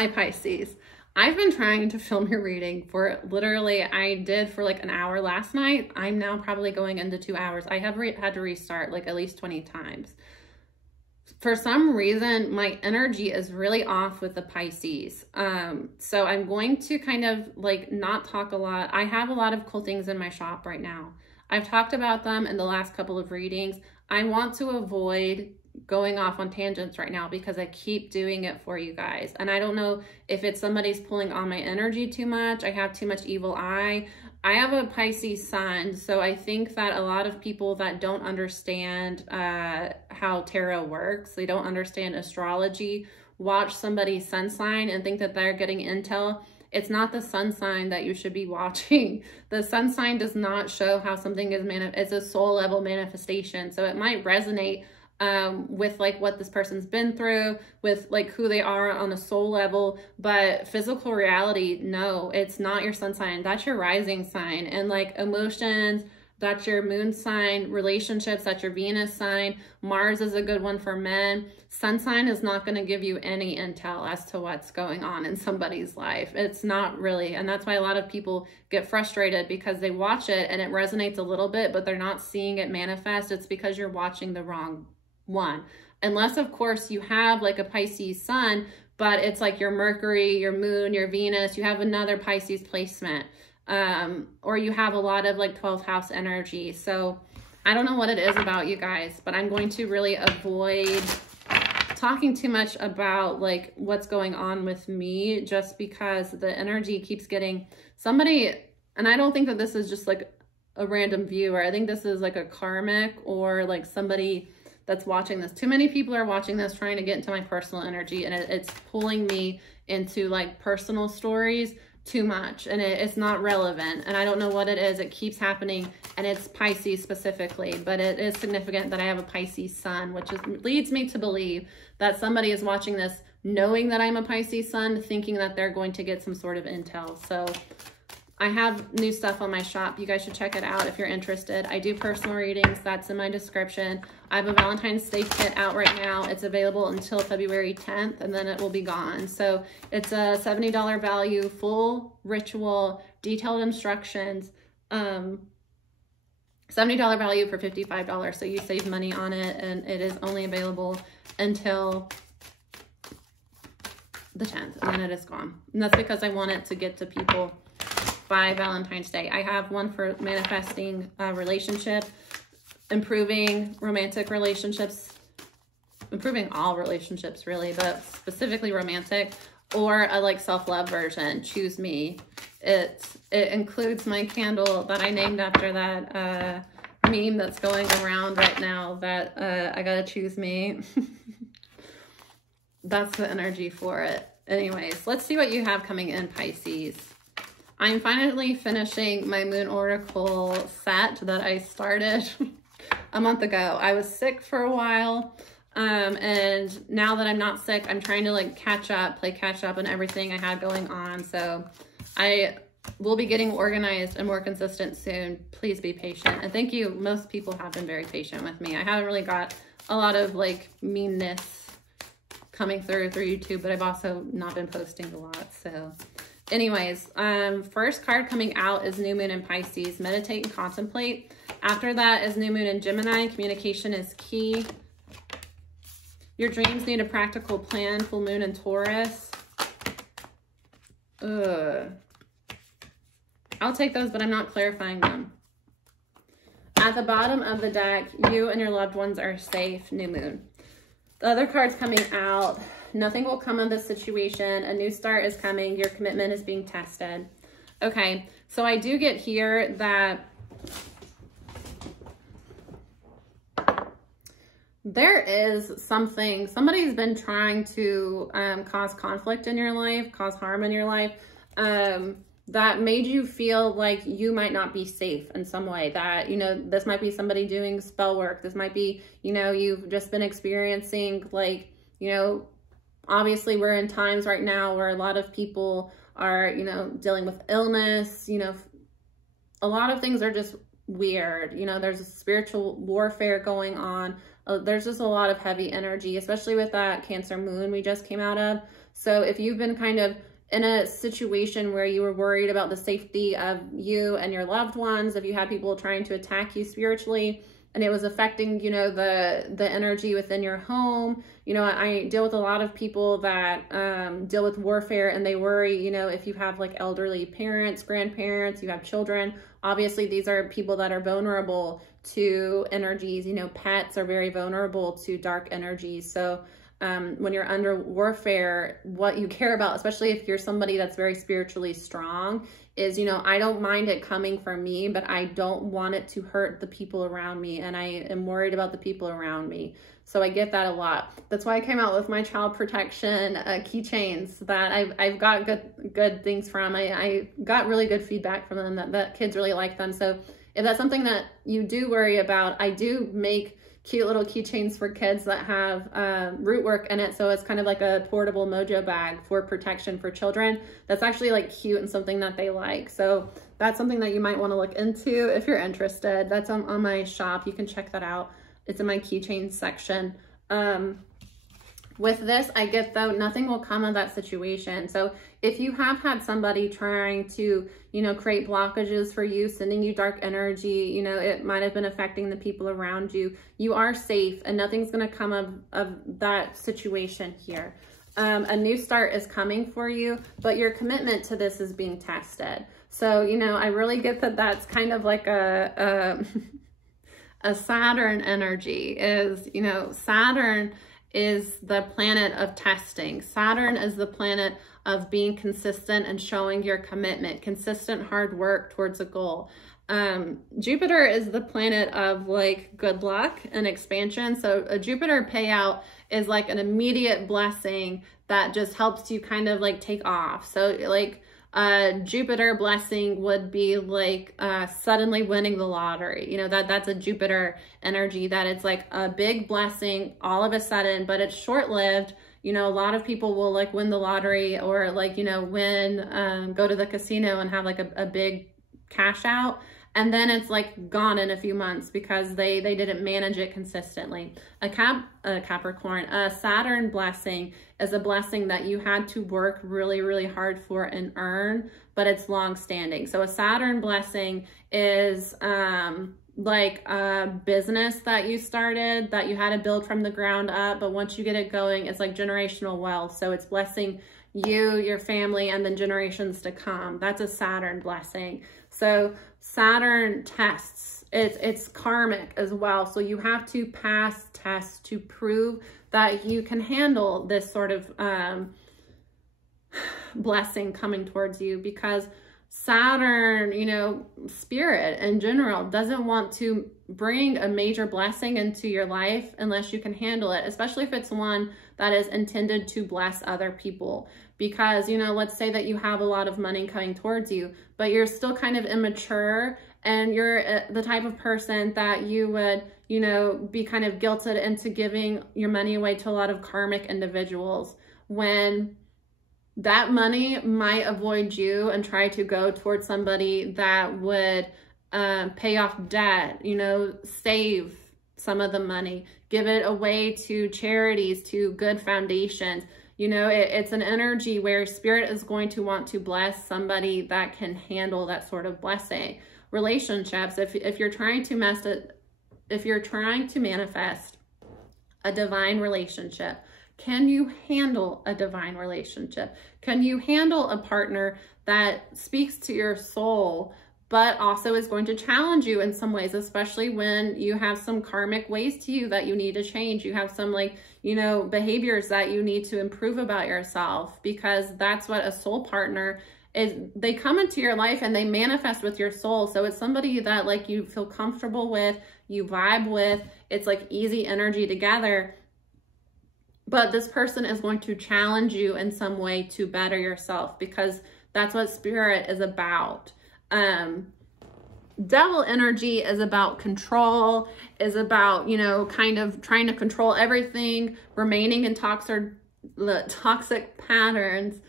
Hi Pisces. I've been trying to film your reading for literally, I did for like an hour last night. I'm now probably going into 2 hours. I have had to restart like at least 20 times. For some reason, my energy is really off with the Pisces. So I'm going to kind of like not talk a lot. I have a lot of cool things in my shop right now. I've talked about them in the last couple of readings. I want to avoid going off on tangents right now because I keep doing it for you guys. And I don't know if it's somebody's pulling on my energy too much. I have too much evil eye. I have a Pisces sun, so I think that a lot of people that don't understand how tarot works, they don't understand astrology, watch somebody's sun sign and think that they're getting intel. It's not the sun sign that you should be watching. The sun sign does not show how something is it's a soul level manifestation. So it might resonate with like what this person's been through, with like who they are on a soul level, but physical reality, no, it's not your sun sign. That's your rising sign. And like emotions, that's your moon sign. Relationships, that's your Venus sign. Mars is a good one for men. Sun sign is not going to give you any intel as to what's going on in somebody's life. It's not really. And that's why a lot of people get frustrated because they watch it and it resonates a little bit, but they're not seeing it manifest. It's because you're watching the wrong one. Unless of course you have like a Pisces sun, but it's like your Mercury, your moon, your Venus, you have another Pisces placement, or you have a lot of like 12th house energy. So I don't know what it is about you guys, but I'm going to really avoid talking too much about like what's going on with me, just because the energy keeps getting somebody. And I don't think that this is just like a random viewer. I think this is like a karmic or like somebody that's watching this. Too many people are watching this trying to get into my personal energy, and it's pulling me into like personal stories too much, and it's not relevant, and I don't know what it is. It keeps happening, and it's Pisces specifically, but it is significant that I have a Pisces sun, which leads me to believe that somebody is watching this knowing that I'm a Pisces sun, thinking that they're going to get some sort of intel. So I have new stuff on my shop. You guys should check it out if you're interested. I do personal readings. That's in my description. I have a Valentine's Day kit out right now. It's available until February 10th, and then it will be gone. So it's a $70 value, full ritual, detailed instructions. $70 value for $55. So you save money on it, and it is only available until the 10th, and then it is gone. And that's because I want it to get to people by Valentine's Day. I have one for manifesting a relationship, improving romantic relationships, improving all relationships really, but specifically romantic, or a like self-love version. Choose me. It includes my candle that I named after that meme that's going around right now, that I gotta choose me. That's the energy for it. Anyways, let's see what you have coming in, Pisces. I'm finally finishing my Moon Oracle set that I started a month ago. I was sick for a while, and now that I'm not sick, I'm trying to like play catch up on everything I had going on. So I will be getting organized and more consistent soon. Please be patient. And thank you. Most people have been very patient with me. I haven't really got a lot of like meanness coming through YouTube, but I've also not been posting a lot. So anyways, first card coming out is New Moon in Pisces. Meditate and contemplate. After that is New Moon in Gemini. Communication is key. Your dreams need a practical plan. Full Moon in Taurus. I'll take those, but I'm not clarifying them. At the bottom of the deck, you and your loved ones are safe. New Moon. The other cards coming out. Nothing will come of this situation. A new start is coming. Your commitment is being tested. Okay, so I do get here that there is something, somebody's been trying to cause conflict in your life, cause harm in your life, that made you feel like you might not be safe in some way. That, you know, this might be somebody doing spell work. This might be, you know, you've just been experiencing like, you know, obviously we're in times right now where a lot of people are, you know, dealing with illness, you know, a lot of things are just weird. You know, there's a spiritual warfare going on. There's just a lot of heavy energy, especially with that Cancer moon we just came out of. So if you've been kind of in a situation where you were worried about the safety of you and your loved ones, if you had people trying to attack you spiritually, and it was affecting, you know, the energy within your home. You know, I deal with a lot of people that deal with warfare, and they worry, you know, if you have like elderly parents, grandparents, you have children, obviously these are people that are vulnerable to energies. You know, pets are very vulnerable to dark energies. So when you're under warfare, what you care about, especially if you're somebody that's very spiritually strong, is, you know, I don't mind it coming from me, but I don't want it to hurt the people around me. And I am worried about the people around me. So I get that a lot. That's why I came out with my child protection keychains that I've got good things from. I got really good feedback from them that kids really like them. So if that's something that you do worry about, I do make cute little keychains for kids that have root work in it. So it's kind of like a portable mojo bag for protection for children. That's actually like cute and something that they like. So that's something that you might want to look into if you're interested. That's on my shop. You can check that out. It's in my keychain section. With this, I get though, nothing will come of that situation. So if you have had somebody trying to, you know, create blockages for you, sending you dark energy, you know, it might have been affecting the people around you, you are safe and nothing's going to come of that situation here. A new start is coming for you, but your commitment to this is being tested. So, you know, I really get that that's kind of like a Saturn energy is, you know, Saturn is the planet of testing. Saturn is the planet of being consistent and showing your commitment, consistent hard work towards a goal. Jupiter is the planet of like good luck and expansion. So a Jupiter payout is like an immediate blessing that just helps you kind of like take off. So like Jupiter blessing would be like suddenly winning the lottery. You know, that's a Jupiter energy, that it's like a big blessing all of a sudden, but it's short-lived. You know, a lot of people will like win the lottery or like, you know, go to the casino and have like a big cash out. And then it's like gone in a few months because they didn't manage it consistently. A Capricorn, a Saturn blessing is a blessing that you had to work really, really hard for and earn, but it's long standing. So a Saturn blessing is like a business that you started, that you had to build from the ground up, but once you get it going, it's like generational wealth. So it's blessing you, your family, and then generations to come. That's a Saturn blessing. So Saturn tests, it's karmic as well. So you have to pass tests to prove that you can handle this sort of blessing coming towards you, because Saturn, you know, spirit in general doesn't want to bring a major blessing into your life unless you can handle it, especially if it's one that is intended to bless other people. Because, you know, let's say that you have a lot of money coming towards you, but you're still kind of immature and you're the type of person that you would, you know, be kind of guilted into giving your money away to a lot of karmic individuals, when that money might avoid you and try to go towards somebody that would pay off debt, you know, save some of the money, give it away to charities, to good foundations. You know, it's an energy where spirit is going to want to bless somebody that can handle that sort of blessing. Relationships, if you're trying to manifest a divine relationship, can you handle a divine relationship? Can you handle a partner that speaks to your soul, but also is going to challenge you in some ways, especially when you have some karmic ways to you that you need to change. You have some, like, you know, behaviors that you need to improve about yourself, because that's what a soul partner is. They come into your life and they manifest with your soul. So it's somebody that like you feel comfortable with, you vibe with, it's like easy energy together. But this person is going to challenge you in some way to better yourself, because that's what spirit is about. Devil energy is about control, is about, you know, kind of trying to control everything, remaining in toxic patterns.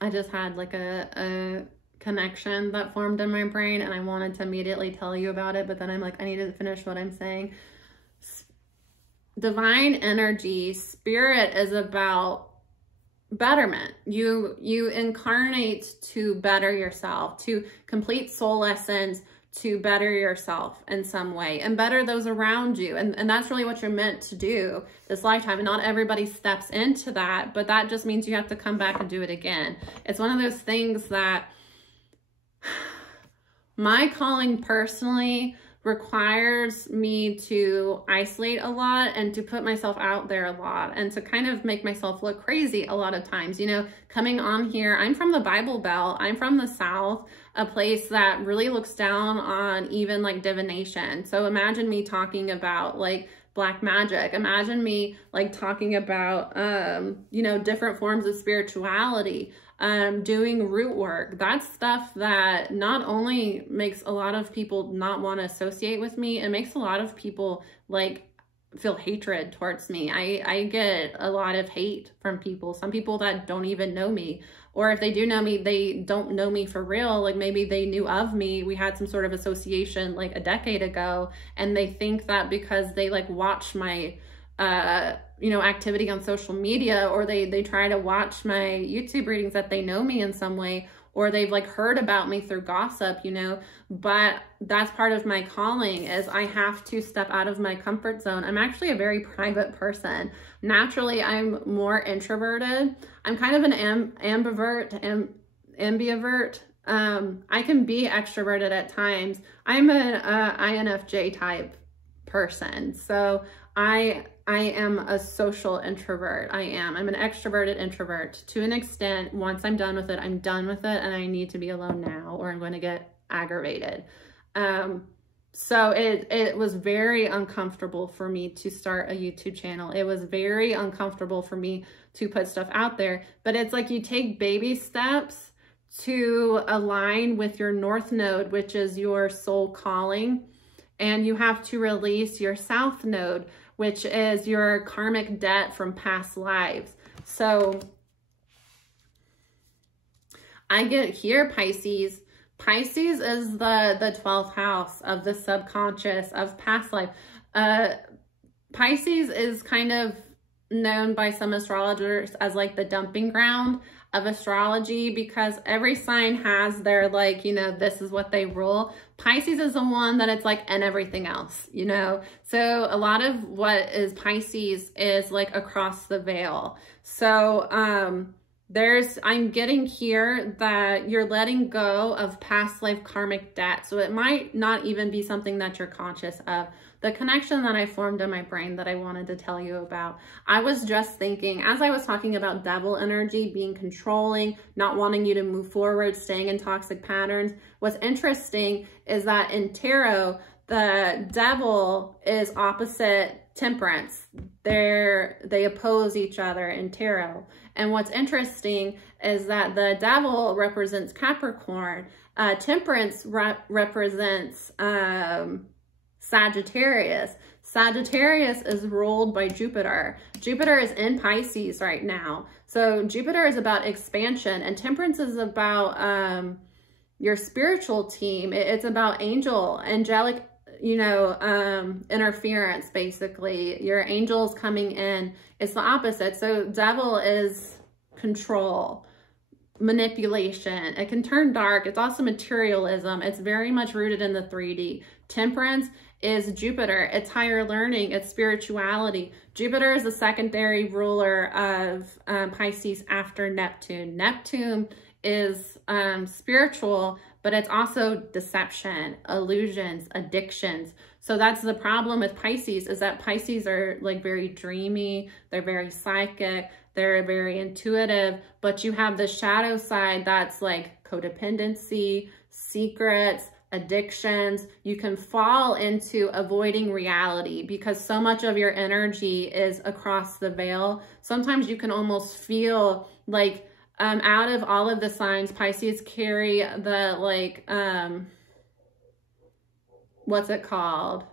I just had like a connection that formed in my brain, and I wanted to immediately tell you about it, but then I'm like, I need to finish what I'm saying. Divine energy, spirit is about betterment. You incarnate to better yourself, to complete soul lessons, to better yourself in some way and better those around you. And that's really what you're meant to do this lifetime. And not everybody steps into that, but that just means you have to come back and do it again. It's one of those things that my calling personally requires me to isolate a lot and to put myself out there a lot and to kind of make myself look crazy a lot of times. You know, coming on here, I'm from the Bible Belt. I'm from the South, a place that really looks down on even like divination. So imagine me talking about like black magic. Imagine me like talking about, you know, different forms of spirituality, doing root work. That's stuff that not only makes a lot of people not want to associate with me, it makes a lot of people like feel hatred towards me. I get a lot of hate from people, some people that don't even know me, or if they do know me, they don't know me for real. Like maybe they knew of me, we had some sort of association like a decade ago, and they think that because they like watch my you know, activity on social media, or they try to watch my YouTube readings, that they know me in some way, or they've like heard about me through gossip, you know. But that's part of my calling, is I have to step out of my comfort zone. I'm actually a very private person. Naturally, I'm more introverted. I'm kind of an ambivert. I can be extroverted at times. I'm an INFJ type person. So I am a social introvert. I'm an extroverted introvert to an extent. Once I'm done with it, I'm done with it, and I need to be alone now, or I'm going to get aggravated. So it was very uncomfortable for me to start a YouTube channel. It was very uncomfortable for me to put stuff out there, but it's like you take baby steps to align with your North Node, which is your soul calling, and you have to release your South Node, which is your karmic debt from past lives. So I get here, Pisces. Pisces is the 12th house of the subconscious, of past life. Pisces is kind of known by some astrologers as like the dumping ground of astrology, because every sign has their like, you know, this is what they rule. Pisces is the one that it's like, and everything else, you know. So a lot of what is Pisces is like across the veil. So I'm getting here that you're letting go of past life karmic debt. So it might not even be something that you're conscious of. The connection that I formed in my brain that I wanted to tell you about, I was just thinking, as I was talking about devil energy being controlling, not wanting you to move forward, staying in toxic patterns, what's interesting is that in tarot, the devil is opposite temperance. They oppose each other in tarot. And what's interesting is that the devil represents Capricorn. Temperance represents Sagittarius. Sagittarius is ruled by Jupiter. Jupiter is in Pisces right now. So Jupiter is about expansion, and temperance is about your spiritual team. It's about angelic, you know, interference, basically. Your angels coming in. It's the opposite. So devil is control, manipulation. It can turn dark. It's also materialism. It's very much rooted in the 3D. Temperance is Jupiter. It's higher learning. It's spirituality. Jupiter is the secondary ruler of Pisces after Neptune. Neptune is spiritual, but it's also deception, illusions, addictions. So that's the problem with Pisces, is that Pisces are like very dreamy. They're very psychic. They're very intuitive, but you have the shadow side that's like codependency, secrets, addictions. You can fall into avoiding reality because so much of your energy is across the veil. Sometimes you can almost feel like out of all of the signs, Pisces carry the like, what's it called?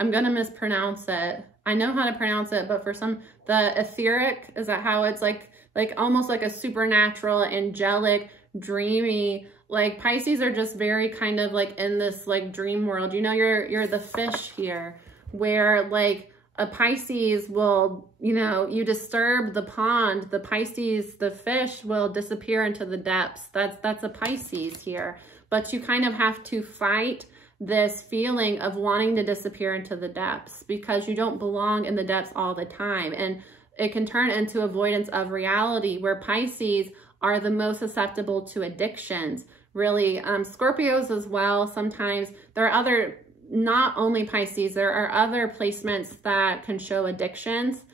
I'm going to mispronounce it. I know how to pronounce it, but for some, the etheric, is that how it's like like almost like a supernatural, angelic, dreamy. Like Pisces are just very kind of like in this like dream world. You know, you're the fish here, where like a Pisces will, you know, you disturb the pond, the Pisces, the fish will disappear into the depths. That's a Pisces here. But you kind of have to fight this feeling of wanting to disappear into the depths, because you don't belong in the depths all the time. And it can turn into avoidance of reality, where Pisces are the most susceptible to addictions. Really, Scorpios as well. Sometimes there are other, not only Pisces, there are other placements that can show addictions.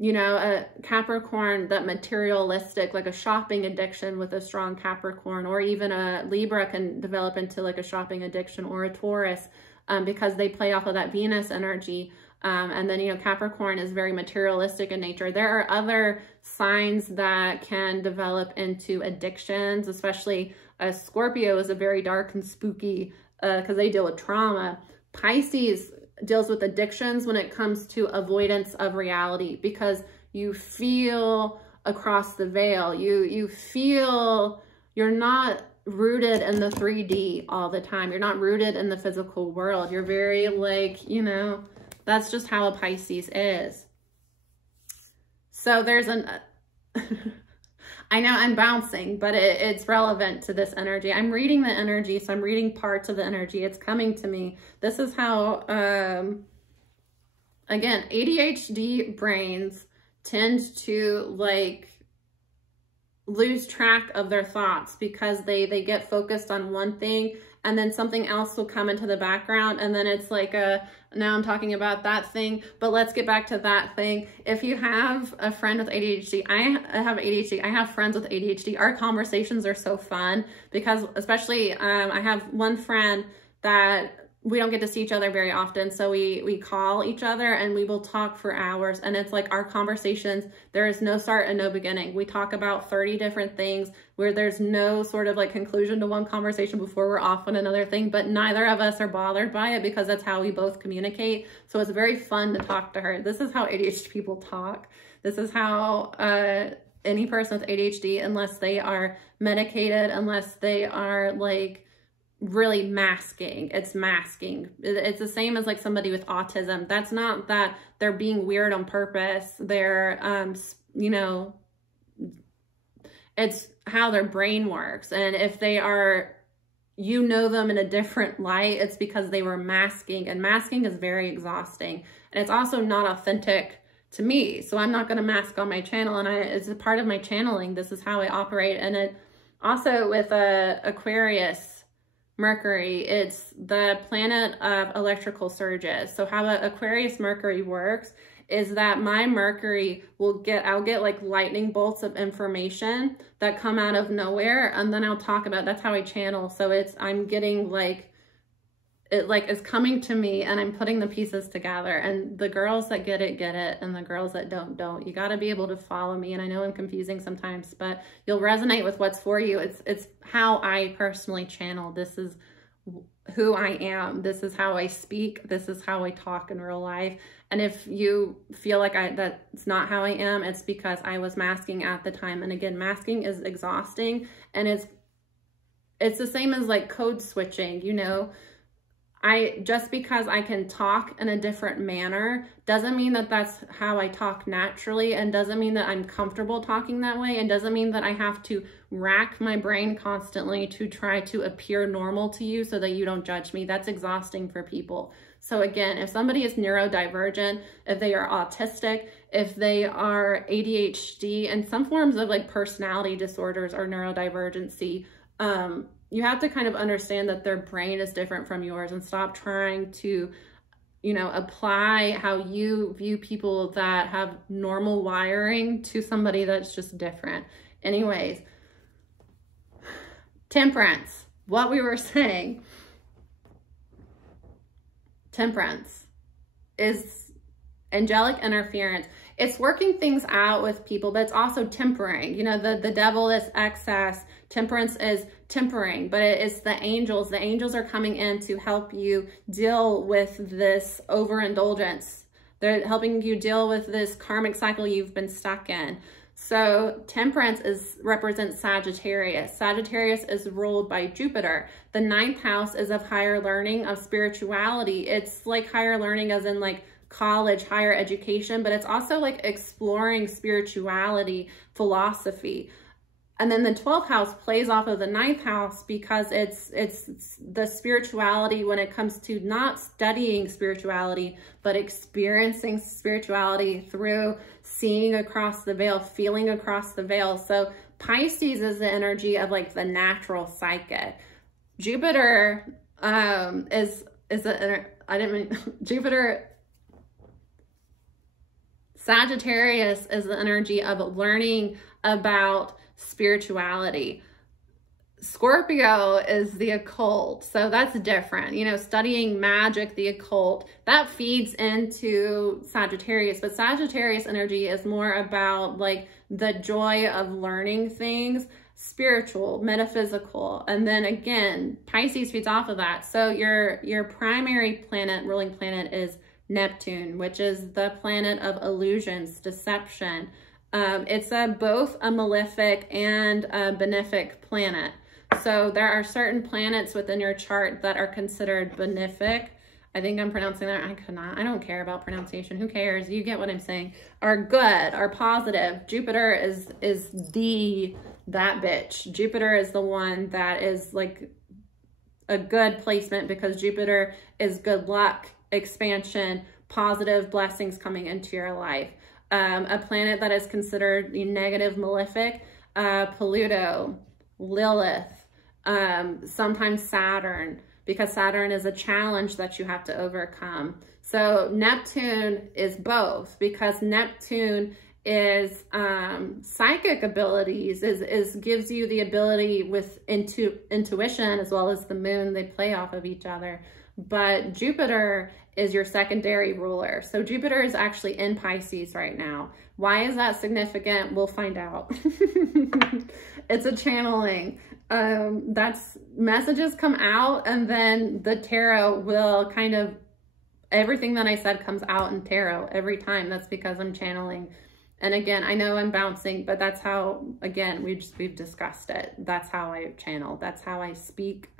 You know, a Capricorn, that materialistic, like a shopping addiction with a strong Capricorn, or even a Libra can develop into like a shopping addiction, or a Taurus, because they play off of that Venus energy. And then, you know, Capricorn is very materialistic in nature. There are other signs that can develop into addictions, especially Scorpio is a very dark and spooky, because they deal with trauma. Pisces deals with addictions when it comes to avoidance of reality, because you feel across the veil. You feel you're not rooted in the 3D all the time. You're not rooted in the physical world. You're very like, you know, that's just how a Pisces is. So there's an, I know I'm bouncing, but it's relevant to this energy. I'm reading the energy, so I'm reading parts of the energy. It's coming to me. This is how, again, ADHD brains tend to like lose track of their thoughts, because they get focused on one thing, and then something else will come into the background, and then it's like now I'm talking about that thing, but let's get back to that thing. If you have a friend with ADHD, I have ADHD, I have friends with ADHD, our conversations are so fun, because especially I have one friend that we don't get to see each other very often, so we call each other and we will talk for hours, and it's like our conversations, there is no start and no beginning. We talk about 30 different things where there's no sort of like conclusion to one conversation before we're off on another thing, but neither of us are bothered by it, because that's how we both communicate. So it's very fun to talk to her. This is how ADHD people talk. This is how any person with ADHD, unless they are medicated, unless they are like really masking, it's masking. It's the same as like somebody with autism. That's not that they're being weird on purpose. They're you know, it's how their brain works. And if they are, you know, them in a different light, it's because they were masking, and masking is very exhausting, and it's also not authentic to me. So I'm not going to mask on my channel, and it's a part of my channeling. This is how I operate. And it also with Aquarius Mercury, it's the planet of electrical surges. So how Aquarius Mercury works is that my Mercury I'll get like lightning bolts of information that come out of nowhere, and then I'll talk about, that's how I channel. So I'm getting like, it like is coming to me, and I'm putting the pieces together, and the girls that get it, and the girls that don't. You got to be able to follow me. And I know I'm confusing sometimes, but you'll resonate with what's for you. It's how I personally channel. This is who I am. This is how I speak. This is how I talk in real life. And if you feel like that's not how I am, it's because I was masking at the time. And again, masking is exhausting, and it's the same as like code switching, you know. Just because I can talk in a different manner doesn't mean that that's how I talk naturally, and doesn't mean that I'm comfortable talking that way, and doesn't mean that I have to rack my brain constantly to try to appear normal to you so that you don't judge me. That's exhausting for people. So again, if somebody is neurodivergent, if they are autistic, if they are ADHD, and some forms of like personality disorders or neurodivergency, you have to kind of understand that their brain is different from yours, and stop trying to, you know, apply how you view people that have normal wiring to somebody that's just different. Anyways, temperance, what we were saying, temperance is angelic interference. It's working things out with people, but it's also tempering. You know, the devil is excess. Temperance is tempering, but it's the angels. The angels are coming in to help you deal with this overindulgence. They're helping you deal with this karmic cycle you've been stuck in. So Temperance represents Sagittarius. Sagittarius is ruled by Jupiter. The 9th house is of higher learning, of spirituality. It's like higher learning as in like college, higher education, but it's also like exploring spirituality, philosophy. And then the 12th house plays off of the 9th house because it's the spirituality when it comes to not studying spirituality, but experiencing spirituality through seeing across the veil, feeling across the veil. So Pisces is the energy of like the natural psychic. Jupiter Sagittarius is the energy of learning about spirituality. Scorpio is the occult, so that's different. You know, studying magic, the occult, that feeds into Sagittarius, but Sagittarius energy is more about like the joy of learning things, spiritual, metaphysical, and then again, Pisces feeds off of that. So your primary planet, ruling planet, is Neptune, which is the planet of illusions, deception. It's both a malefic and a benefic planet. So there are certain planets within your chart that are considered benefic. I think I'm pronouncing that. I don't care about pronunciation. Who cares? You get what I'm saying. Are good, are positive. Jupiter is that bitch. Jupiter is the one that is like a good placement because Jupiter is good luck, expansion, positive blessings coming into your life. A planet that is considered negative, malefic, Pluto, Lilith, sometimes Saturn, because Saturn is a challenge that you have to overcome. So Neptune is both, because Neptune is psychic abilities, gives you the ability with intuition, as well as the moon. They play off of each other. But Jupiter is your secondary ruler. So Jupiter is actually in Pisces right now. Why is that significant? We'll find out. It's a channeling. That's messages come out, and then the tarot will kind of, everything that I said comes out in tarot every time. That's because I'm channeling. And again, I know I'm bouncing, but that's how, again, we've discussed it. That's how I channel. That's how I speak.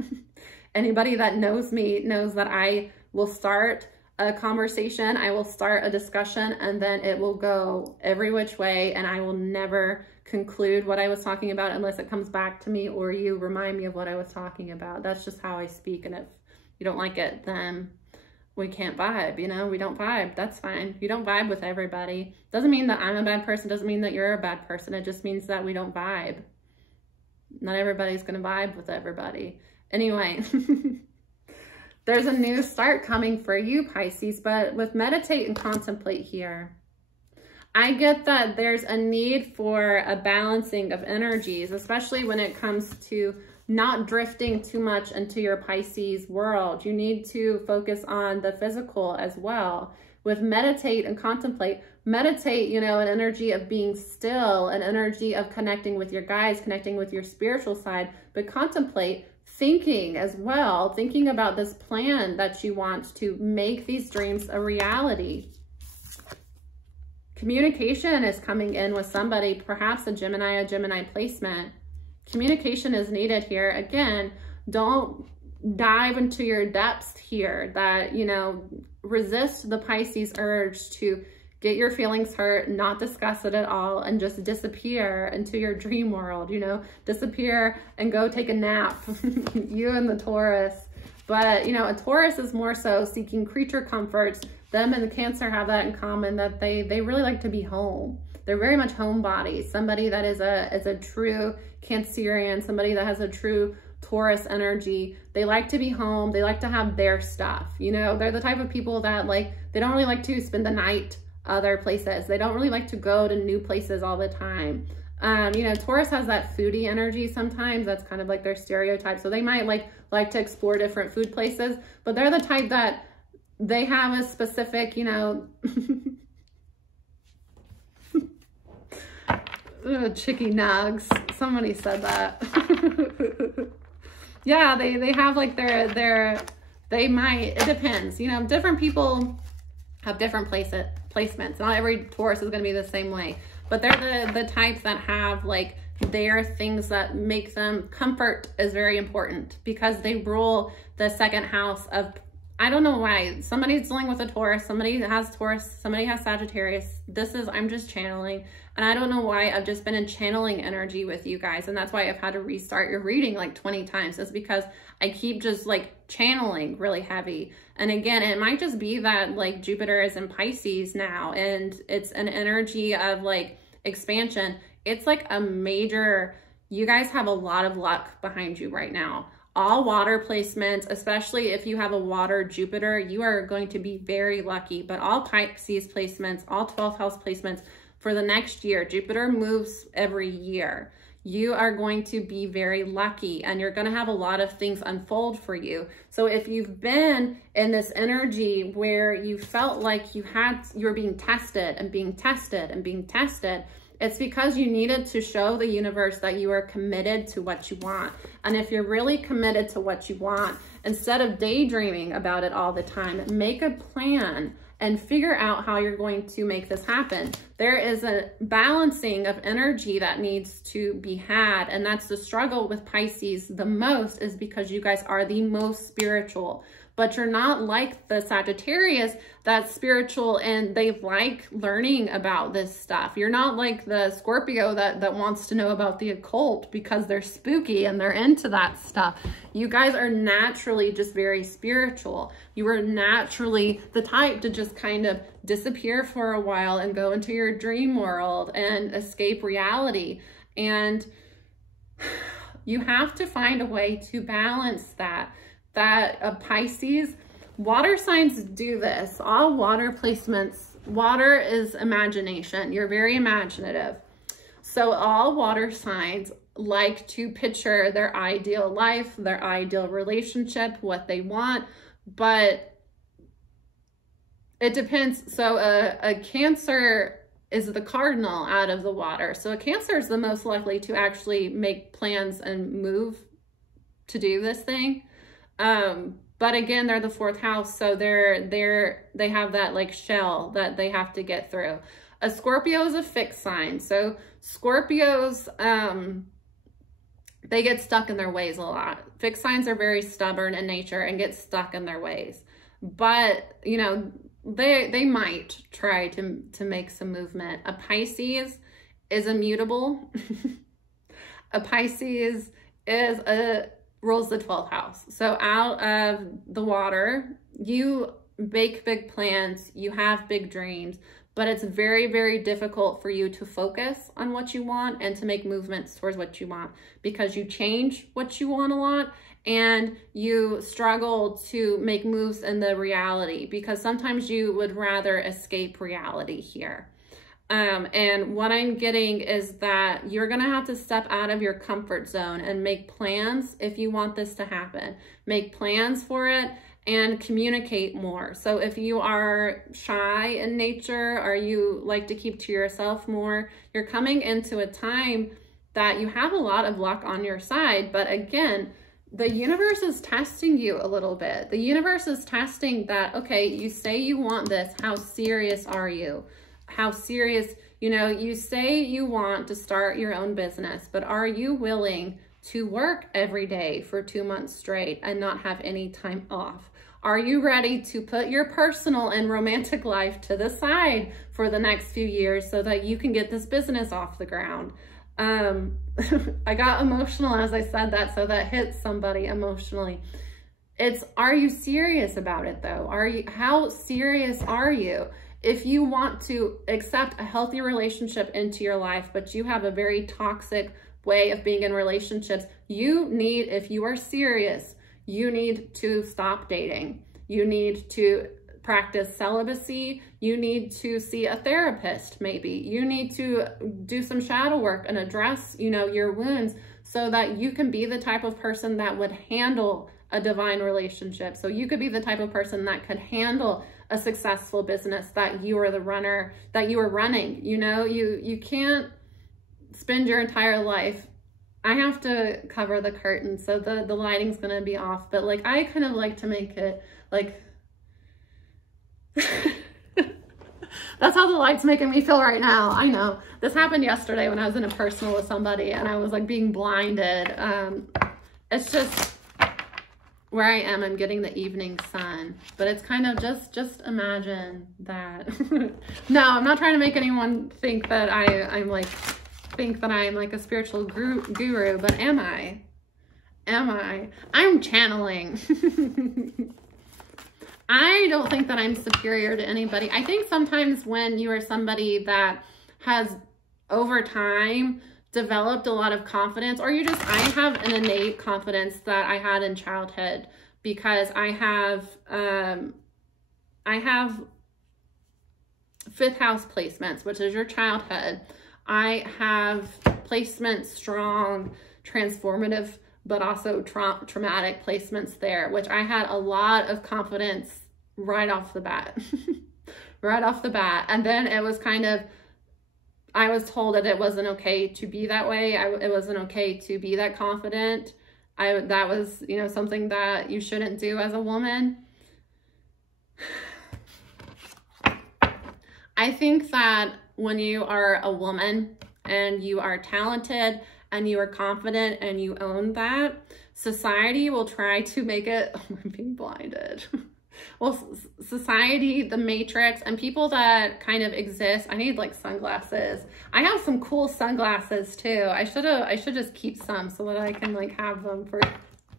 Anybody that knows me knows that I will start a conversation, I will start a discussion, and then it will go every which way, and I will never conclude what I was talking about unless it comes back to me or you remind me of what I was talking about. That's just how I speak, and if you don't like it, then we can't vibe, you know? We don't vibe. That's fine. You don't vibe with everybody. Doesn't mean that I'm a bad person. Doesn't mean that you're a bad person. It just means that we don't vibe. Not everybody's gonna vibe with everybody. Anyway, there's a new start coming for you, Pisces, but with meditate and contemplate here, I get that there's a need for a balancing of energies, especially when it comes to not drifting too much into your Pisces world. You need to focus on the physical as well. With meditate and contemplate, meditate, you know, an energy of being still, an energy of connecting with your guides, connecting with your spiritual side, but contemplate, thinking as well, thinking about this plan that you want to make these dreams a reality. Communication is coming in with somebody, perhaps a Gemini placement. Communication is needed here. Again, don't dive into your depths here. That, you know, resist the Pisces urge to get your feelings hurt, not discuss it at all, and just disappear into your dream world, you know, disappear and go take a nap, you and the Taurus. But, you know, a Taurus is more so seeking creature comforts. Them and the Cancer have that in common, that they really like to be home. They're very much homebodies. Somebody that is a true Cancerian, somebody that has a true Taurus energy, they like to be home. They like to have their stuff. You know, they're the type of people that, like, they don't really like to spend the night other places. They don't really like to go to new places all the time. You know, Taurus has that foodie energy sometimes. That's kind of like their stereotype. So they might like to explore different food places, but they're the type that they have a specific, you know, chicky nugs. Somebody said that. Yeah, they have like they might, it depends. You know, different people have different placements. Not every Taurus is going to be the same way. but they're the types that have like their things that make them, comfort is very important because they rule the second house of, I don't know why, somebody's dealing with a Taurus, somebody has Taurus, somebody has Sagittarius. This is, I'm just channeling, and I don't know why I've just been in channeling energy with you guys, and that's why I've had to restart your reading like 20 times. It's because I keep just like channeling really heavy. And again, it might just be that like Jupiter is in Pisces now, and it's an energy of like expansion. It's like a major, you guys have a lot of luck behind you right now. All water placements, especially if you have a water Jupiter, you are going to be very lucky. But all Pisces placements, all 12th house placements for the next year, Jupiter moves every year. You are going to be very lucky, and you're going to have a lot of things unfold for you. So if you've been in this energy where you felt like you were being tested and being tested and being tested, it's because you needed to show the universe that you are committed to what you want. And if you're really committed to what you want, instead of daydreaming about it all the time, make a plan and figure out how you're going to make this happen. There is a balancing of energy that needs to be had, and that's the struggle with Pisces the most, is because you guys are the most spiritual. But you're not like the Sagittarius that's spiritual and they like learning about this stuff. You're not like the Scorpio that wants to know about the occult because they're spooky and they're into that stuff. You guys are naturally just very spiritual. You are naturally the type to just kind of disappear for a while and go into your dream world and escape reality. And you have to find a way to balance that. Pisces, water signs do this. All water placements, water is imagination. You're very imaginative. So all water signs like to picture their ideal life, their ideal relationship, what they want, but it depends. So a Cancer is the cardinal out of the water. So a Cancer is the most likely to actually make plans and move to do this thing. But again, they're the 4th house, so they have that like shell that they have to get through. A Scorpio is a fixed sign. So Scorpios, they get stuck in their ways a lot. Fixed signs are very stubborn in nature and get stuck in their ways. But, you know, they might try to make some movement. A Pisces is immutable. A Pisces is rules the 12th house. So out of the water, you make big plans, you have big dreams, but it's very, very difficult for you to focus on what you want and to make movements towards what you want because you change what you want a lot and you struggle to make moves in the reality because sometimes you would rather escape reality here. And what I'm getting is that you're going to have to step out of your comfort zone and make plans if you want this to happen. Make plans for it and communicate more. So if you are shy in nature or you like to keep to yourself more, you're coming into a time that you have a lot of luck on your side. But again, the universe is testing you a little bit. The universe is testing that, okay, you say you want this. How serious are you? How serious, you know, you say you want to start your own business, but are you willing to work every day for 2 months straight and not have any time off? Are you ready to put your personal and romantic life to the side for the next few years so that you can get this business off the ground? I got emotional as I said that, so that hits somebody emotionally. Are you serious about it though? How serious are you? If you want to accept a healthy relationship into your life, but you have a very toxic way of being in relationships, if you are serious, you need to stop dating. You need to practice celibacy. You need to see a therapist, maybe. You need to do some shadow work and address, you know, your wounds so that you can be the type of person that would handle a divine relationship. So you could be the type of person that could handle a successful business that you are running. You know, you can't spend your entire life. I have to cover the curtain, so the lighting's gonna be off, but like I kind of like to make it like That's how the light's making me feel right now. I know. This happened yesterday when I was in a personal with somebody and I was like being blinded. It's just where I am, I'm getting the evening sun, but it's kind of just imagine that. No, I'm not trying to make anyone think that I'm like a spiritual guru, but am I? I'm channeling. I don't think that I'm superior to anybody. I think sometimes when you are somebody that has over time developed a lot of confidence, or I have an innate confidence that I had in childhood because I have fifth house placements, which is your childhood. I have placements, strong, transformative, but also traumatic placements there, which I had a lot of confidence right off the bat. Right off the bat. And then it was kind of, I was told that it wasn't okay to be that way. It wasn't okay to be that confident. That was, you know, something that you shouldn't do as a woman. I think that when you are a woman and you are talented and you are confident and you own that, society will try to make it, oh, I'm being blinded. Well, society, the matrix, and people that kind of exist. I need like sunglasses. I have some cool sunglasses too. I should just keep some so that I can like have them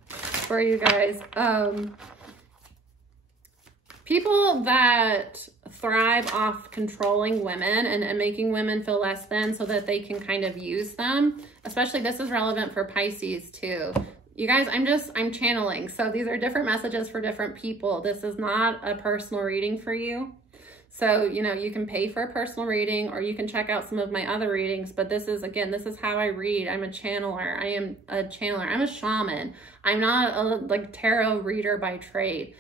for you guys. People that thrive off controlling women and making women feel less than so that they can kind of use them. Especially this is relevant for Pisces too. You guys, I'm channeling. So these are different messages for different people. This is not a personal reading for you. So, you know, you can pay for a personal reading or you can check out some of my other readings. But this is, again, this is how I read. I'm a channeler. I am a channeler. I'm a shaman. I'm not a like tarot reader by trade.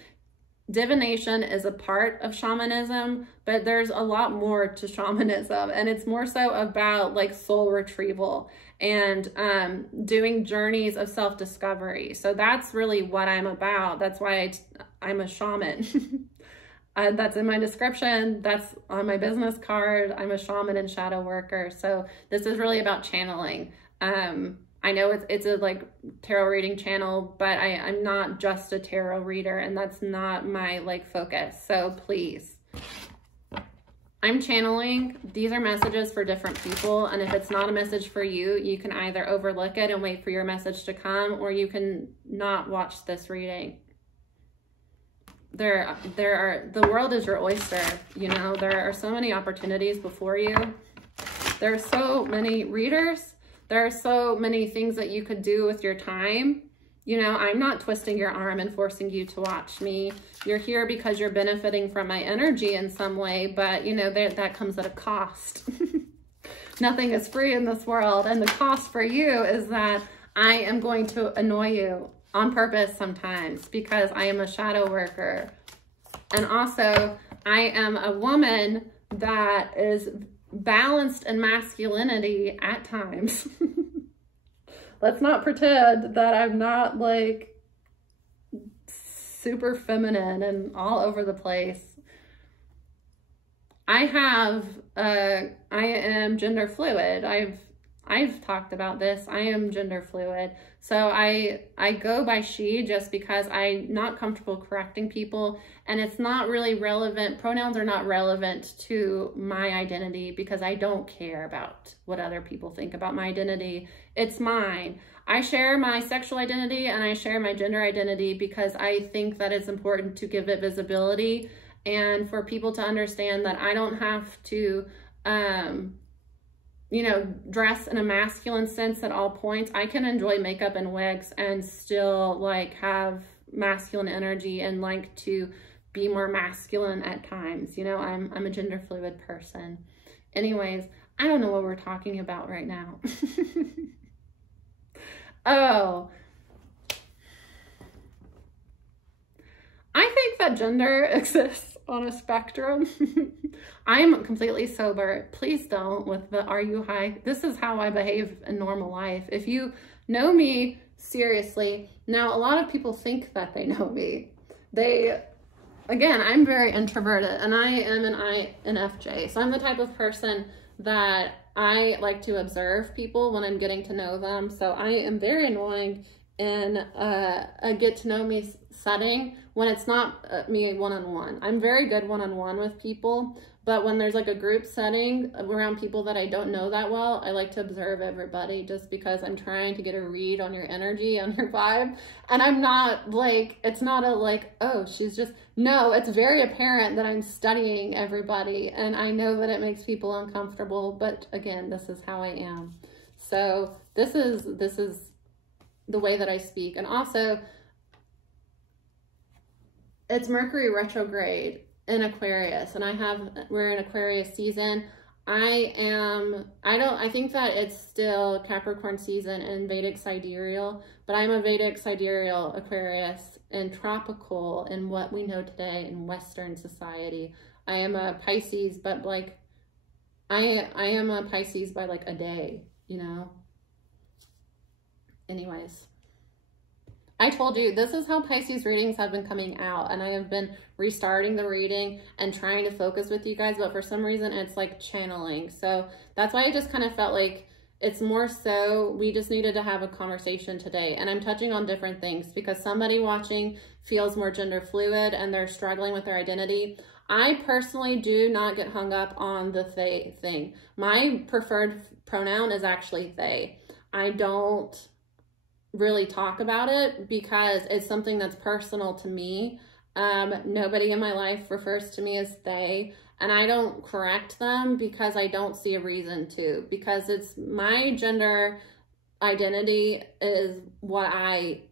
Divination is a part of shamanism, but there's a lot more to shamanism, and it's more so about like soul retrieval and doing journeys of self-discovery. So that's really what I'm about. That's why I'm a shaman. That's in my description. That's on my business card. I'm a shaman and shadow worker. So this is really about channeling. I know it's a like tarot reading channel, but I'm not just a tarot reader, and that's not my like focus. So please, I'm channeling. These are messages for different people. And if it's not a message for you, you can either overlook it and wait for your message to come, or you can not watch this reading. The world is your oyster. You know, there are so many opportunities before you. There are so many readers. There are so many things that you could do with your time. You know, I'm not twisting your arm and forcing you to watch me. You're here because you're benefiting from my energy in some way, but you know, that comes at a cost. Nothing is free in this world. And the cost for you is that I am going to annoy you on purpose sometimes because I am a shadow worker. And also I am a woman that is balanced in masculinity at times. Let's not pretend that I'm not like super feminine and all over the place. I am gender fluid. I've talked about this. I am gender fluid. So I go by she just because I'm not comfortable correcting people, and it's not really relevant. Pronouns are not relevant to my identity because I don't care about what other people think about my identity. It's mine. I share my sexual identity and I share my gender identity because I think that it's important to give it visibility and for people to understand that I don't have to, you know, dress in a masculine sense at all points. I can enjoy makeup and wigs and still like have masculine energy and like to be more masculine at times. You know, I'm a gender fluid person. Anyways, I don't know what we're talking about right now. Oh, I think that gender exists on a spectrum. I'm completely sober. Please don't with the are you high. This is how I behave in normal life. If you know me seriously, now a lot of people think that they know me. again, I'm very introverted, and I am an INFJ. So I'm the type of person that I like to observe people when I'm getting to know them. So I am very annoying in a get to know me setting when it's not me one-on-one. I'm very good one-on-one with people, but when there's like a group setting around people that I don't know that well, I like to observe everybody just because I'm trying to get a read on your energy, on your vibe. And I'm not like, it's not a like, oh, she's just, no, it's very apparent that I'm studying everybody, and I know that it makes people uncomfortable, but again, this is how I am. So this is the way that I speak. And also, it's Mercury retrograde in Aquarius, and we're in Aquarius season. I think that it's still Capricorn season in Vedic sidereal, but I'm a Vedic sidereal Aquarius and tropical in what we know today in Western society. I am a Pisces, but like, I am a Pisces by like a day, you know? Anyways. I told you, this is how Pisces readings have been coming out, and I have been restarting the reading and trying to focus with you guys, but for some reason it's like channeling. So that's why I just kind of felt like it's more so we just needed to have a conversation today. And I'm touching on different things because somebody watching feels more gender fluid and they're struggling with their identity. I personally do not get hung up on the they thing. My preferred pronoun is actually they. I don't really talk about it because it's something that's personal to me. Nobody in my life refers to me as they, and I don't correct them because I don't see a reason to, because it's my gender identity is what I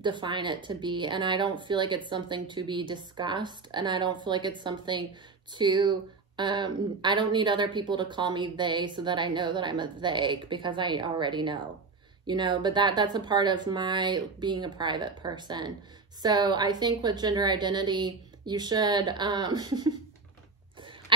define it to be, and I don't feel like it's something to be discussed, and I don't feel like it's something to I don't need other people to call me they so that I know that I'm a they, because I already know. You know, but that's a part of my being a private person. So I think with gender identity, you should, I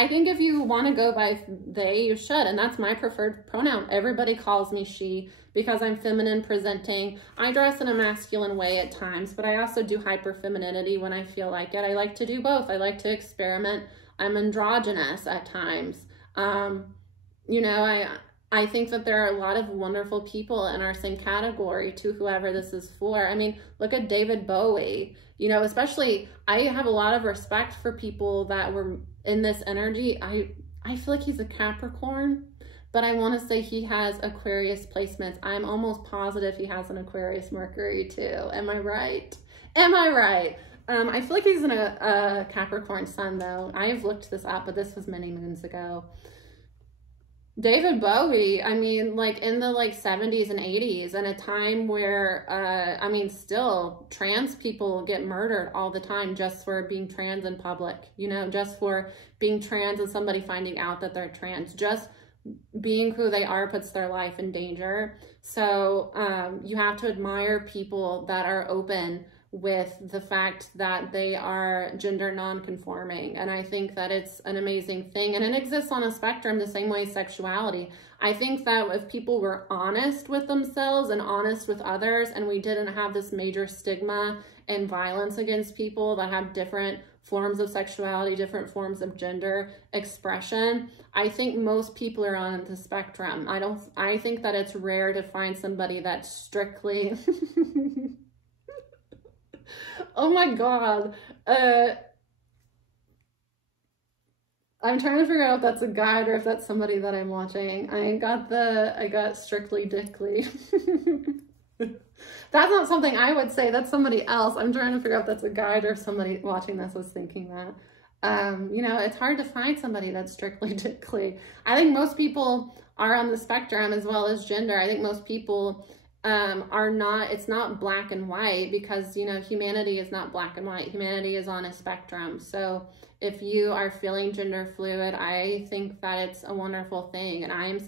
think if you want to go by they, you should. And that's my preferred pronoun. Everybody calls me she because I'm feminine presenting. I dress in a masculine way at times, but I also do hyper femininity when I feel like it. I like to do both. I like to experiment. I'm androgynous at times. You know, I think that there are a lot of wonderful people in our same category to whoever this is for. I mean, look at David Bowie, you know, especially I have a lot of respect for people that were in this energy. I feel like he's a Capricorn, but I want to say he has Aquarius placements. I'm almost positive he has an Aquarius Mercury too. Am I right? Am I right? I feel like he's in a Capricorn sun though. I have looked this up, but this was many moons ago. David Bowie, I mean, like in the like 70s and 80s, and a time where, I mean, still trans people get murdered all the time just for being trans in public, you know, just for being trans and somebody finding out that they're trans. Just being who they are puts their life in danger. So you have to admire people that are open with the fact that they are gender non-conforming, and I think that it's an amazing thing, and it exists on a spectrum the same way as sexuality. I think that if people were honest with themselves and honest with others, and we didn't have this major stigma and violence against people that have different forms of sexuality, different forms of gender expression, I think most people are on the spectrum. I think that it's rare to find somebody that's strictly oh my God. I'm trying to figure out if that's a guide or if that's somebody that I'm watching. I got Strictly Dickly. That's not something I would say. That's somebody else. I'm trying to figure out if that's a guide or if somebody watching this was thinking that. You know, it's hard to find somebody that's Strictly Dickly. I think most people are on the spectrum as well as gender. I think most people are not, it's not black and white, because, you know, humanity is not black and white. Humanity is on a spectrum. So if you are feeling gender fluid, I think that it's a wonderful thing. And I am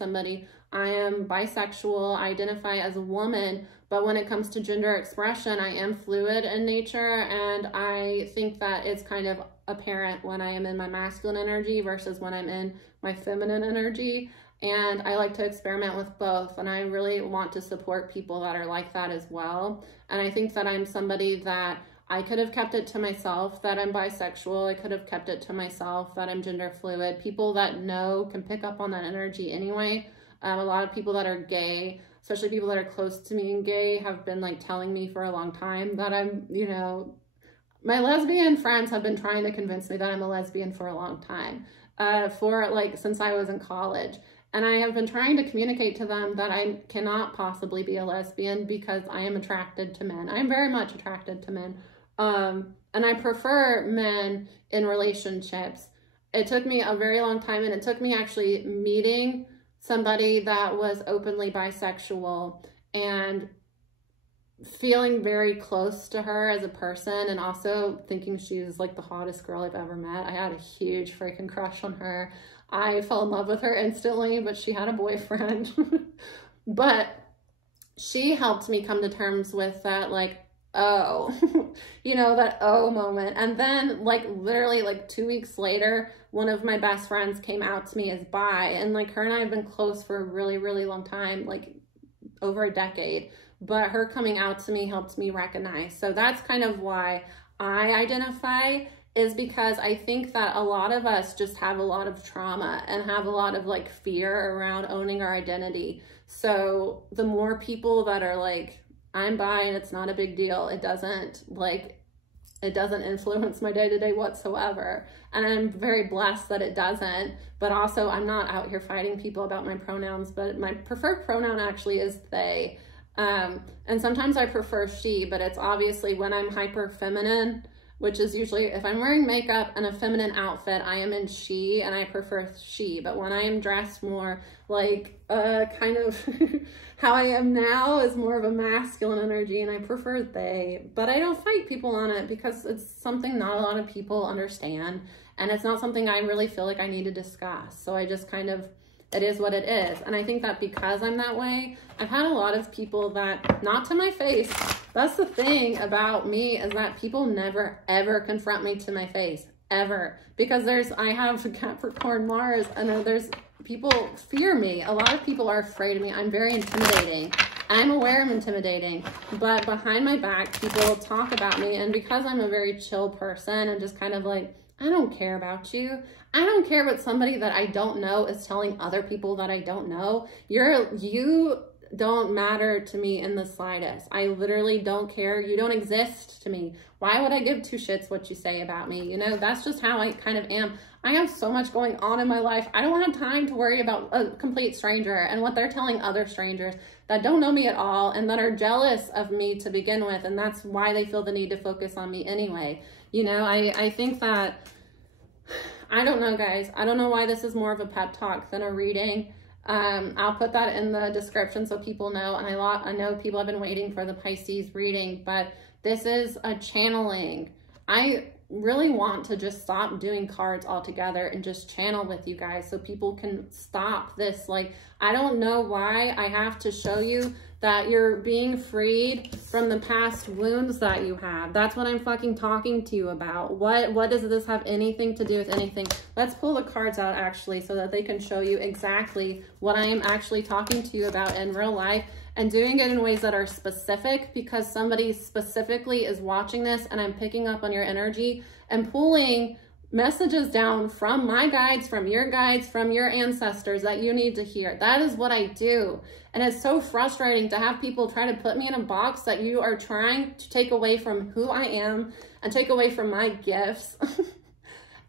bisexual, I identify as a woman, but when it comes to gender expression, I am fluid in nature. And I think that it's kind of apparent when I am in my masculine energy versus when I'm in my feminine energy. And I like to experiment with both, and I really want to support people that are like that as well. And I think that I'm somebody that I could have kept it to myself that I'm bisexual. I could have kept it to myself that I'm gender fluid. People that know can pick up on that energy anyway. A lot of people that are gay, especially people that are close to me and gay, have been like telling me for a long time that I'm, you know, my lesbian friends have been trying to convince me that I'm a lesbian for a long time, since I was in college. And I have been trying to communicate to them that I cannot possibly be a lesbian because I am attracted to men. I am very much attracted to men. And I prefer men in relationships. It took me a very long time, and it took me actually meeting somebody that was openly bisexual and feeling very close to her as a person, and also thinking she was like the hottest girl I've ever met. I had a huge freaking crush on her. I fell in love with her instantly, but she had a boyfriend. But she helped me come to terms with that, like, oh, you know, that oh moment. And then like literally like 2 weeks later, one of my best friends came out to me as bi, and like her and I have been close for a really, really long time, like over a decade. But her coming out to me helped me recognize. So that's kind of why I identify, is because I think that a lot of us just have a lot of trauma and have a lot of like fear around owning our identity. So the more people that are like, I'm bi and it's not a big deal, it doesn't influence my day-to-day whatsoever. And I'm very blessed that it doesn't, but also I'm not out here fighting people about my pronouns, but my preferred pronoun actually is they. And sometimes I prefer she, but it's obviously when I'm hyper feminine, which is usually if I'm wearing makeup and a feminine outfit, I am in she, and I prefer she. But when I am dressed more like kind of how I am now is more of a masculine energy, and I prefer they. But I don't fight people on it because it's something not a lot of people understand, and it's not something I really feel like I need to discuss. So I just kind of, it is what it is. And I think that because I'm that way, I've had a lot of people that, not to my face, that's the thing about me, is that people never ever confront me to my face, ever. Because I have Capricorn Mars, and there's people fear me. A lot of people are afraid of me. I'm very intimidating. I'm aware I'm intimidating, but behind my back, people talk about me. And because I'm a very chill person and just kind of like, I don't care about you. I don't care what somebody that I don't know is telling other people that I don't know. You don't matter to me in the slightest. I literally don't care. You don't exist to me. Why would I give two shits what you say about me? You know, that's just how I kind of am. I have so much going on in my life. I don't have time to worry about a complete stranger and what they're telling other strangers that don't know me at all and that are jealous of me to begin with. And that's why they feel the need to focus on me anyway. You know, I think that, I don't know, guys. I don't know why this is more of a pep talk than a reading. I'll put that in the description so people know. And I know people have been waiting for the Pisces reading, but this is a channeling. I really want to just stop doing cards altogether and just channel with you guys so people can stop this. Like, I don't know why I have to show you that you're being freed from the past wounds that you have. That's what I'm fucking talking to you about. What does this have anything to do with anything? Let's pull the cards out actually so that they can show you exactly what I am actually talking to you about in real life, and doing it in ways that are specific because somebody specifically is watching this and I'm picking up on your energy and pulling messages down from my guides, from your guides, from your ancestors that you need to hear. That is what I do. And it's so frustrating to have people try to put me in a box that you are trying to take away from who I am and take away from my gifts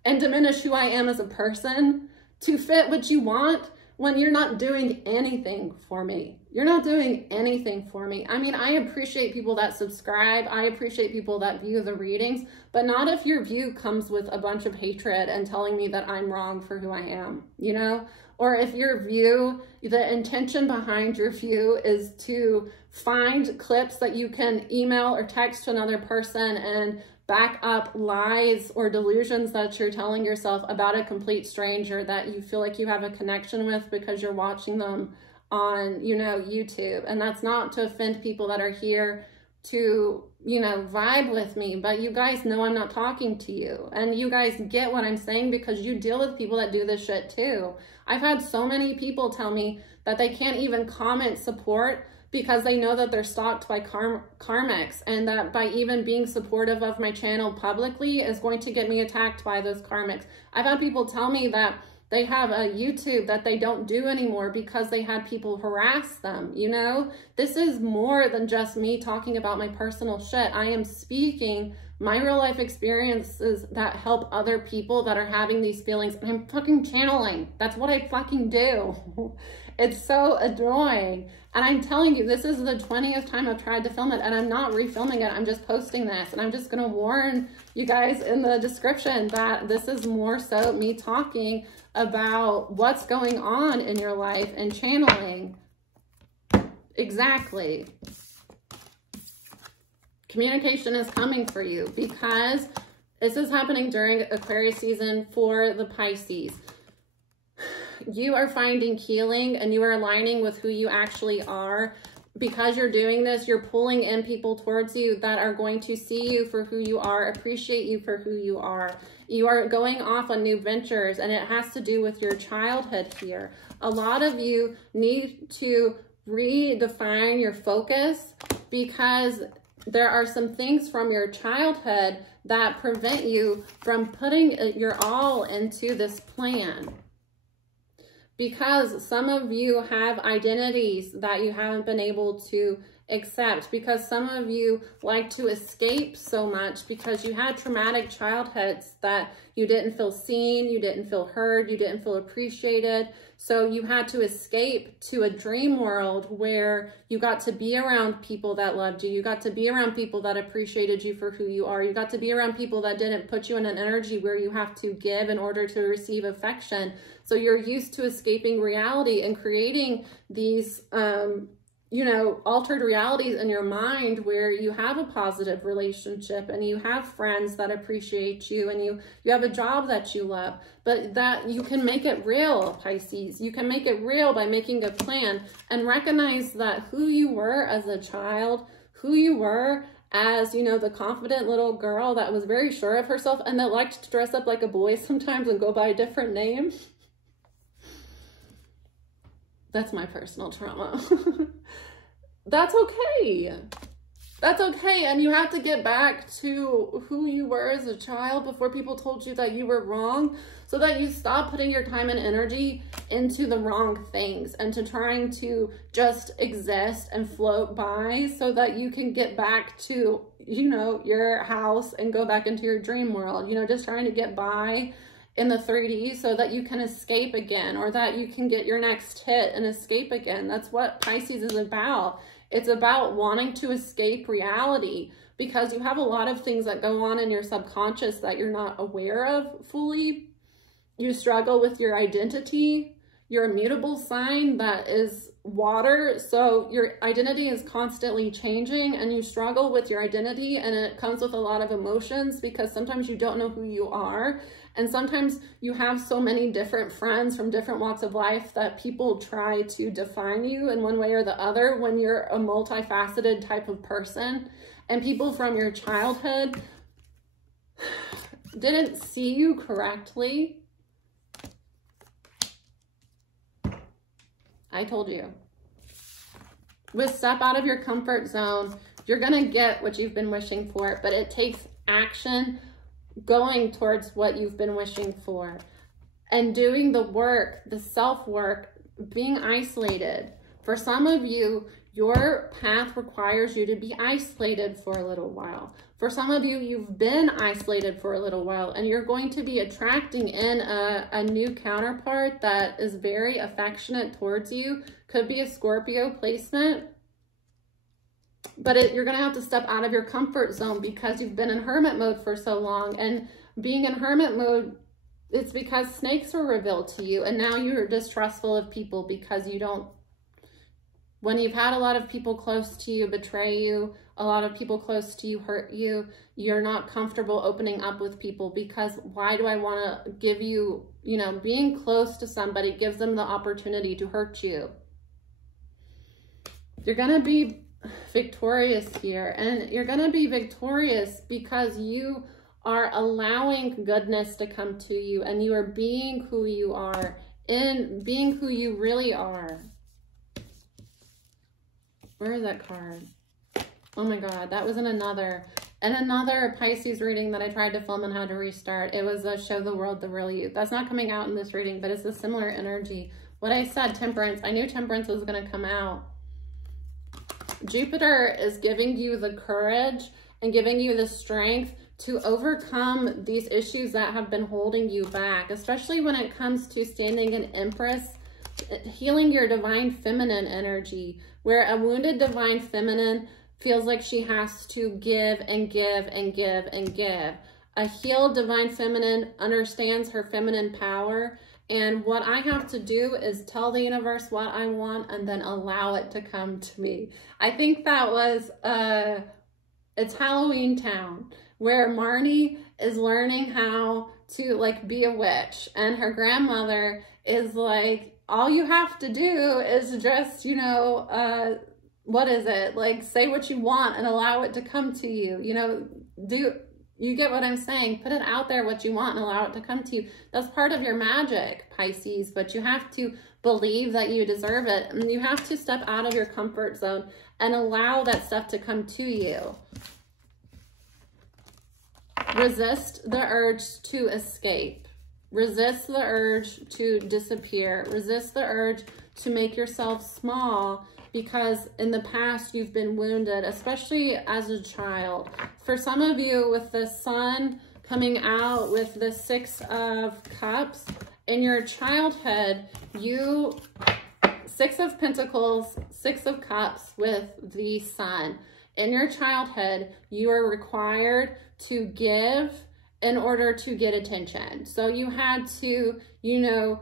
and diminish who I am as a person to fit what you want when you're not doing anything for me. You're not doing anything for me. I mean, I appreciate people that subscribe. I appreciate people that view the readings, but not if your view comes with a bunch of hatred and telling me that I'm wrong for who I am, you know? Or if your view, the intention behind your view is to find clips that you can email or text to another person and back up lies or delusions that you're telling yourself about a complete stranger that you feel like you have a connection with because you're watching them on, you know, YouTube. And that's not to offend people that are here to, you know, vibe with me, but you guys know I'm not talking to you. And you guys get what I'm saying because you deal with people that do this shit too. I've had so many people tell me that they can't even comment support because they know that they're stalked by karmics, and that by even being supportive of my channel publicly is going to get me attacked by those karmics. I've had people tell me that they have a YouTube that they don't do anymore because they had people harass them, you know? This is more than just me talking about my personal shit. I am speaking my real life experiences that help other people that are having these feelings, and I'm fucking channeling. That's what I fucking do. It's so annoying. And I'm telling you, this is the 20th time I've tried to film it, and I'm not refilming it. I'm just posting this, and I'm just going to warn you guys in the description that this is more so me talking about what's going on in your life and channeling. Exactly. Communication is coming for you because this is happening during Aquarius season for the Pisces. You are finding healing and you are aligning with who you actually are. Because you're doing this, you're pulling in people towards you that are going to see you for who you are, appreciate you for who you are. You are going off on new ventures, and it has to do with your childhood here. A lot of you need to redefine your focus because there are some things from your childhood that prevent you from putting your all into this plan. Because some of you have identities that you haven't been able to accept, because some of you like to escape so much because you had traumatic childhoods that you didn't feel seen, you didn't feel heard, you didn't feel appreciated. So you had to escape to a dream world where you got to be around people that loved you. You got to be around people that appreciated you for who you are. You got to be around people that didn't put you in an energy where you have to give in order to receive affection. So you're used to escaping reality and creating these, you know, altered realities in your mind where you have a positive relationship and you have friends that appreciate you and you have a job that you love, but that you can make it real, Pisces. You can make it real by making a plan and recognize that who you were as a child, who you were as, you know, the confident little girl that was very sure of herself and that liked to dress up like a boy sometimes and go by a different name. That's my personal trauma. That's okay. That's okay. And you have to get back to who you were as a child before people told you that you were wrong, so that you stop putting your time and energy into the wrong things and to trying to just exist and float by so that you can get back to, you know, your house and go back into your dream world, you know, just trying to get by in the 3D so that you can escape again, or that you can get your next hit and escape again. That's what Pisces is about. It's about wanting to escape reality because you have a lot of things that go on in your subconscious that you're not aware of fully. You struggle with your identity. You're a mutable sign that is water, so your identity is constantly changing and you struggle with your identity, and it comes with a lot of emotions because sometimes you don't know who you are. And sometimes you have so many different friends from different walks of life that people try to define you in one way or the other when you're a multifaceted type of person. And people from your childhood didn't see you correctly. I told you. With step out of your comfort zone, you're going to get what you've been wishing for, but it takes action going towards what you've been wishing for and doing the work, the self-work, being isolated. For some of you, your path requires you to be isolated for a little while. For some of you, you've been isolated for a little while and you're going to be attracting in a new counterpart that is very affectionate towards you. Could be a Scorpio placement. But you're going to have to step out of your comfort zone because you've been in hermit mode for so long. And being in hermit mode, it's because snakes were revealed to you. And now you're distrustful of people because you don't, when you've had a lot of people close to you betray you, a lot of people close to you hurt you, you're not comfortable opening up with people because why do I want to give you, you know, being close to somebody gives them the opportunity to hurt you. You're going to be victorious here, and you're going to be victorious because you are allowing goodness to come to you and you are being who you are, in being who you really are. Where is that card? Oh my God, that was in another Pisces reading that I tried to film and had to restart. It was a show the world the real you. That's not coming out in this reading, but it's a similar energy. What I said, temperance, I knew temperance was going to come out. Jupiter is giving you the courage and giving you the strength to overcome these issues that have been holding you back, especially when it comes to standing in Empress, healing your divine feminine energy, where a wounded divine feminine feels like she has to give and give and give and give. A healed divine feminine understands her feminine power, and what I have to do is tell the universe what I want and then allow it to come to me. I think that was, it's Halloween Town, where Marnie is learning how to like be a witch, and her grandmother is like, all you have to do is just, you know, what is it? Like, say what you want and allow it to come to you. You know, you get what I'm saying? Put it out there what you want and allow it to come to you. That's part of your magic, Pisces, but you have to believe that you deserve it. And you have to step out of your comfort zone and allow that stuff to come to you. Resist the urge to escape. Resist the urge to disappear. Resist the urge to make yourself small, because in the past you've been wounded, especially as a child. For some of you, with the sun coming out with the Six of Cups, in your childhood, Six of Pentacles, Six of Cups with the sun. In your childhood, you are required to give in order to get attention. So you had to, you know,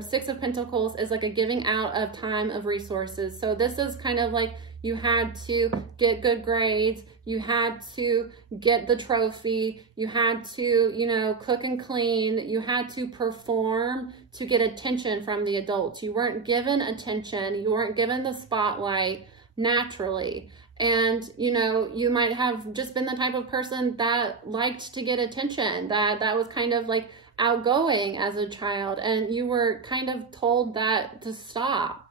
Six of Pentacles is like a giving out of time, of resources. So this is kind of like you had to get good grades, you had to get the trophy, you had to, you know, cook and clean, you had to perform to get attention from the adults. You weren't given attention, you weren't given the spotlight naturally. And, you know, you might have just been the type of person that liked to get attention, that was kind of like outgoing as a child, and you were kind of told that to stop.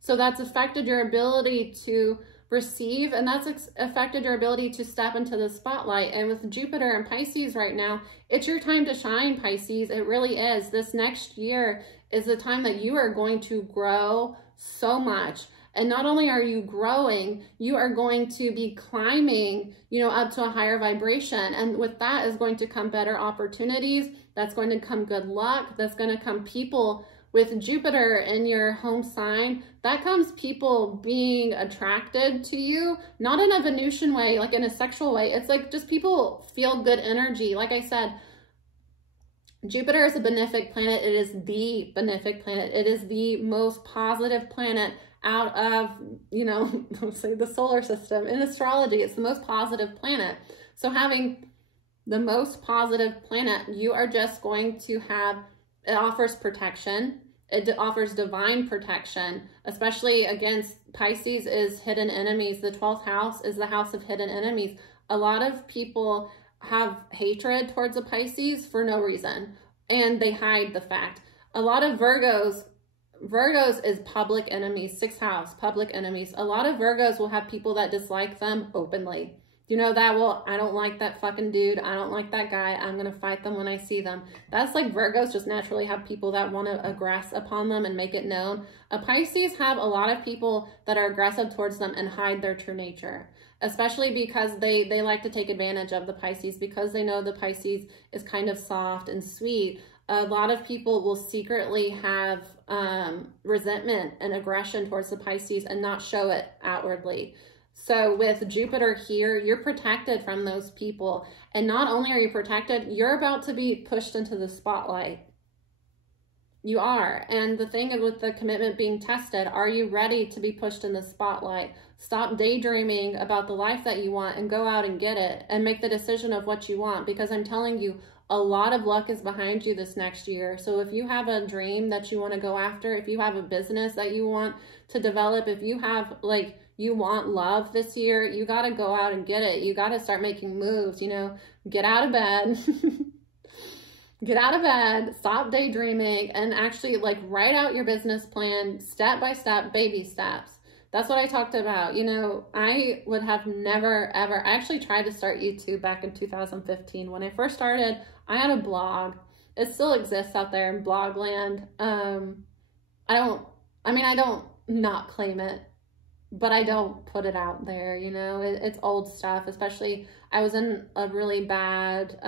So that's affected your ability to receive, and that's affected your ability to step into the spotlight. And with Jupiter and Pisces right now, it's your time to shine, Pisces. It really is. This next year is the time that you are going to grow so much. And not only are you growing, you are going to be climbing, you know, up to a higher vibration. And with that is going to come better opportunities. That's going to come good luck. That's going to come people. With Jupiter in your home sign, that comes people being attracted to you, not in a Venusian way, like in a sexual way. It's like just people feel good energy. Like I said, Jupiter is a benefic planet. It is the benefic planet. It is the most positive planet out of, you know, let's say the solar system. In astrology, it's the most positive planet. So having the most positive planet, you are just going to have, it offers protection. It offers divine protection, especially against Pisces is hidden enemies. The 12th house is the house of hidden enemies. A lot of people have hatred towards the Pisces for no reason, and they hide the fact. A lot of Virgos is public enemies, 6th house, public enemies. A lot of Virgos will have people that dislike them openly. You know that, well, I don't like that fucking dude. I don't like that guy. I'm going to fight them when I see them. That's like Virgos just naturally have people that want to aggress upon them and make it known. Pisces have a lot of people that are aggressive towards them and hide their true nature, especially because they like to take advantage of the Pisces, because they know the Pisces is kind of soft and sweet. A lot of people will secretly have resentment and aggression towards the Pisces and not show it outwardly. So with Jupiter here, you're protected from those people. And not only are you protected, you're about to be pushed into the spotlight. You are. And the thing with the commitment being tested, are you ready to be pushed in the spotlight? Stop daydreaming about the life that you want and go out and get it and make the decision of what you want. Because I'm telling you, a lot of luck is behind you this next year. So if you have a dream that you want to go after, if you have a business that you want to develop, if you have like, you want love this year, you got to go out and get it. You got to start making moves, you know, get out of bed, get out of bed, stop daydreaming, and actually like write out your business plan, step by step, baby steps. That's what I talked about. You know, I would have never, ever, I actually tried to start YouTube back in 2015. When I first started, I had a blog. It still exists out there in blogland. I don't not claim it, but I don't put it out there, you know. It's old stuff, especially I was in a really bad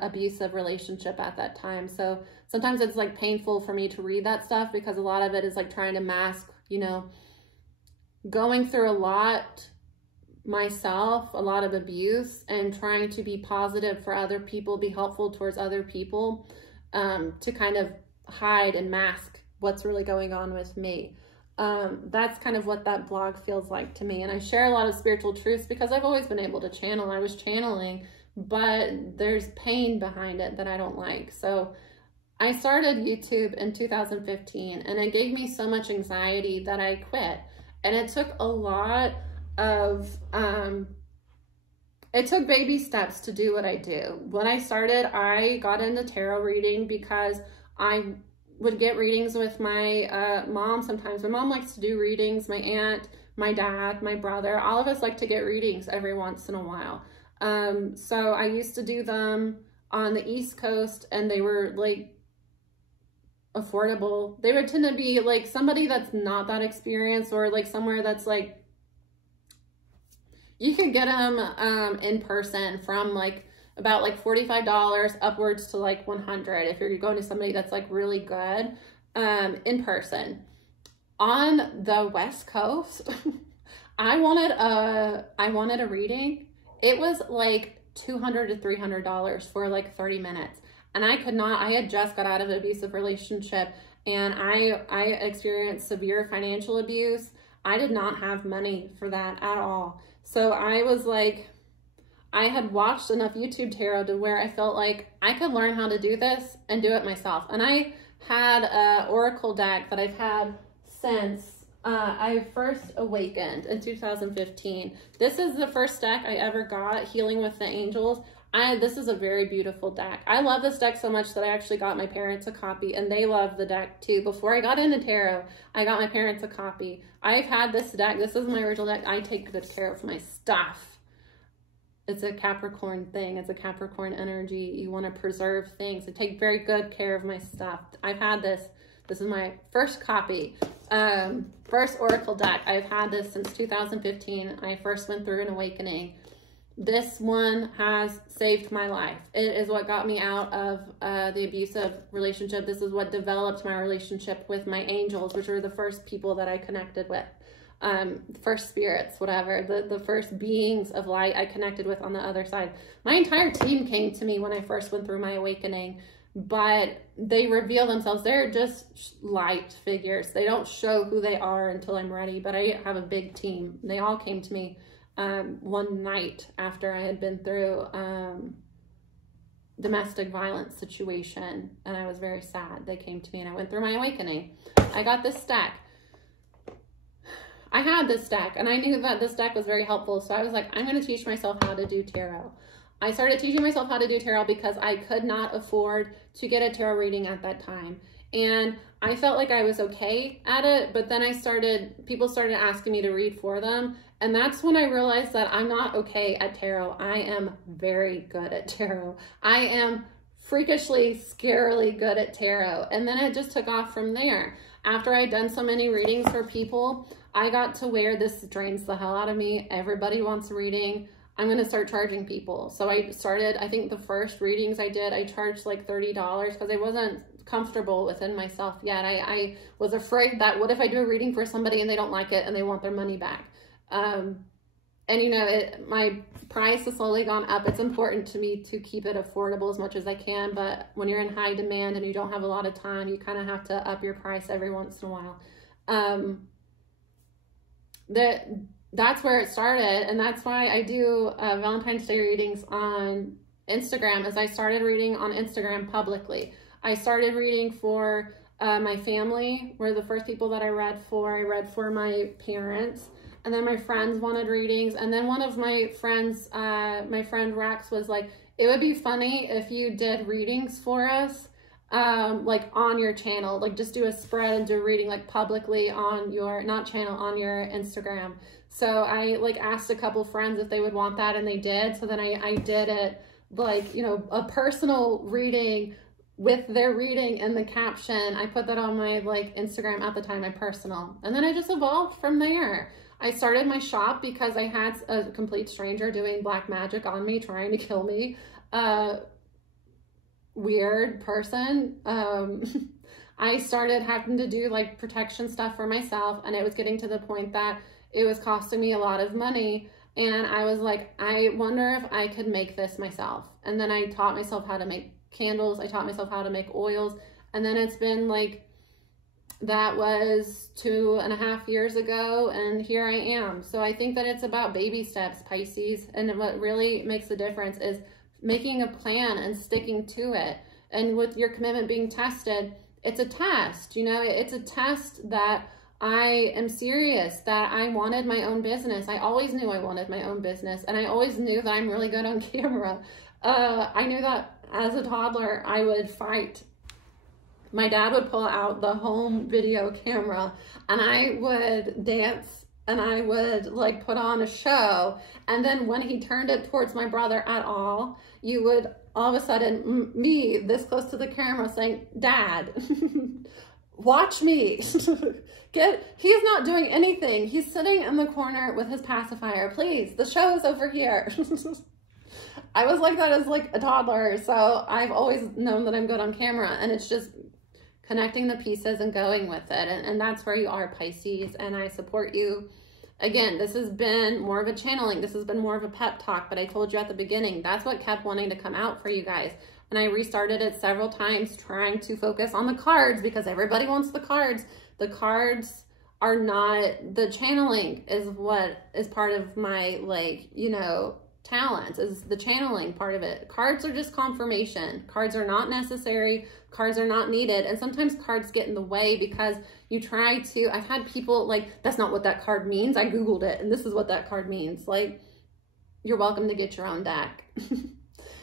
abusive relationship at that time. So sometimes it's like painful for me to read that stuff because a lot of it is like trying to mask, you know, going through a lot myself, a lot of abuse, and trying to be positive for other people, be helpful towards other people, to kind of hide and mask what's really going on with me. That's kind of what that blog feels like to me. And I share a lot of spiritual truths because I've always been able to channel. I was channeling, but there's pain behind it that I don't like. So I started YouTube in 2015, and it gave me so much anxiety that I quit. And it took a lot of, it took baby steps to do what I do. When I started, I got into tarot reading because I would get readings with my mom sometimes. My mom likes to do readings, my aunt, my dad, my brother, all of us like to get readings every once in a while. So I used to do them on the East Coast, and they were like affordable. They would tend to be like somebody that's not that experienced, or like somewhere that's like, you could get them in person from like about like $45 upwards to like $100 if you're going to somebody that's like really good in person. On the West Coast, I wanted a reading. It was like $200 to $300 for like 30 minutes. And I could not, I had just got out of an abusive relationship, and I experienced severe financial abuse. I did not have money for that at all. So I was like, I had watched enough YouTube tarot to where I felt like I could learn how to do this and do it myself. And I had an oracle deck that I've had since I first awakened in 2015. This is the first deck I ever got, Healing with the Angels. This is a very beautiful deck. I love this deck so much that I actually got my parents a copy, and they love the deck too. Before I got into tarot, I got my parents a copy. I've had this deck. This is my original deck. I take good care of my stuff. It's a Capricorn thing. It's a Capricorn energy. You want to preserve things. I take very good care of my stuff. I've had this. This is my first copy. First oracle deck. I've had this since 2015. I first went through an awakening. This one has saved my life. It is what got me out of the abusive relationship. This is what developed my relationship with my angels, which were the first people that I connected with. First spirits, whatever, the first beings of light I connected with on the other side. My entire team came to me when I first went through my awakening, but they reveal themselves. They're just light figures. They don't show who they are until I'm ready, but I have a big team. They all came to me one night after I had been through domestic violence situation, and I was very sad. They came to me and I went through my awakening. I got this deck. I had this deck, and I knew that this deck was very helpful, so I was like, I'm going to teach myself how to do tarot. I started teaching myself how to do tarot because I could not afford to get a tarot reading at that time. And I felt like I was okay at it, but then people started asking me to read for them. And that's when I realized that I'm not okay at tarot. I am very good at tarot. I am freakishly, scarily good at tarot. And then it just took off from there. After I'd done so many readings for people, I got to where this drains the hell out of me. Everybody wants a reading. I'm going to start charging people. So I started, I think the first readings I did, I charged like $30 because I wasn't comfortable within myself yet. I was afraid that what if I do a reading for somebody and they don't like it and they want their money back? And you know, my price has slowly gone up. It's important to me to keep it affordable as much as I can, but when you're in high demand and you don't have a lot of time, you kind of have to up your price every once in a while. That's where it started, and that's why I do Valentine's Day readings on Instagram, as I started reading on Instagram publicly. I started reading for my family, were the first people that I read for. I read for my parents, and then my friends wanted readings, and then one of my friends, my friend Rex, was like, it would be funny if you did readings for us like on your channel, like just do a spread and do a reading like publicly on your, not channel, on your Instagram. So I like asked a couple friends if they would want that, and they did. So then I did it like, you know, a personal reading with their reading and the caption. I put that on my like Instagram at the time, my personal. And then I just evolved from there. I started my shop because I had a complete stranger doing black magic on me, trying to kill me. Weird person. I started having to do like protection stuff for myself, and it was getting to the point that it was costing me a lot of money. And I was like, I wonder if I could make this myself. And then I taught myself how to make candles. I taught myself how to make oils. And then it's been like, that was 2.5 years ago, and here I am. So I think that it's about baby steps, Pisces. And what really makes the difference is making a plan and sticking to it. And with your commitment being tested, it's a test, you know, it's a test that I am serious, that I wanted my own business. I always knew I wanted my own business, and I always knew that I'm really good on camera. I knew that as a toddler, I would fight. My dad would pull out the home video camera, and I would dance, and I would like put on a show. And then when he turned it towards my brother at all, you would all of a sudden, me this close to the camera saying, Dad, watch me. He's not doing anything. He's sitting in the corner with his pacifier. Please, the show is over here. I was like that as like a toddler. So I've always known that I'm good on camera, and it's just connecting the pieces and going with it. And that's where you are, Pisces, and I support you. Again, this has been more of a channeling. This has been more of a pep talk, but I told you at the beginning, that's what kept wanting to come out for you guys. And I restarted it several times, trying to focus on the cards because everybody wants the cards. The cards are not, the channeling is what is part of my, like, you know, talents, is the channeling part of it. Cards are just confirmation. Cards are not necessary. Cards are not needed. And sometimes cards get in the way because you try to, I've had people like, that's not what that card means. I Googled it and this is what that card means. Like, you're welcome to get your own deck.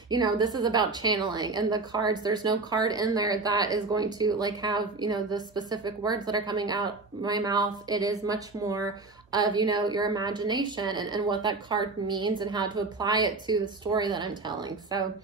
You know, this is about channeling, and the cards, there's no card in there that is going to like have, you know, the specific words that are coming out my mouth. It is much more of, you know, your imagination and what that card means and how to apply it to the story that I'm telling. So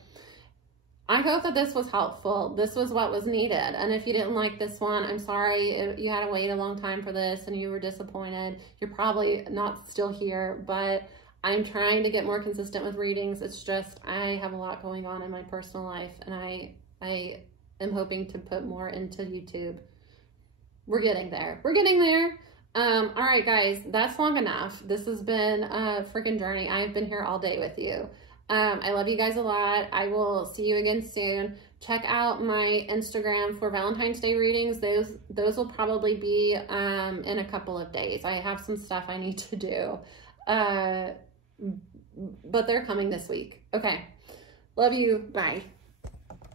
I hope that this was helpful. This was what was needed. And if you didn't like this one, I'm sorry. You had to wait a long time for this and you were disappointed. You're probably not still here, but I'm trying to get more consistent with readings. It's just, I have a lot going on in my personal life, and I am hoping to put more into YouTube. We're getting there. We're getting there. All right, guys, that's long enough. This has been a freaking journey. I've been here all day with you. I love you guys a lot. I will see you again soon. Check out my Instagram for Valentine's Day readings. Those will probably be in a couple of days. I have some stuff I need to do. But they're coming this week. Okay. Love you. Bye.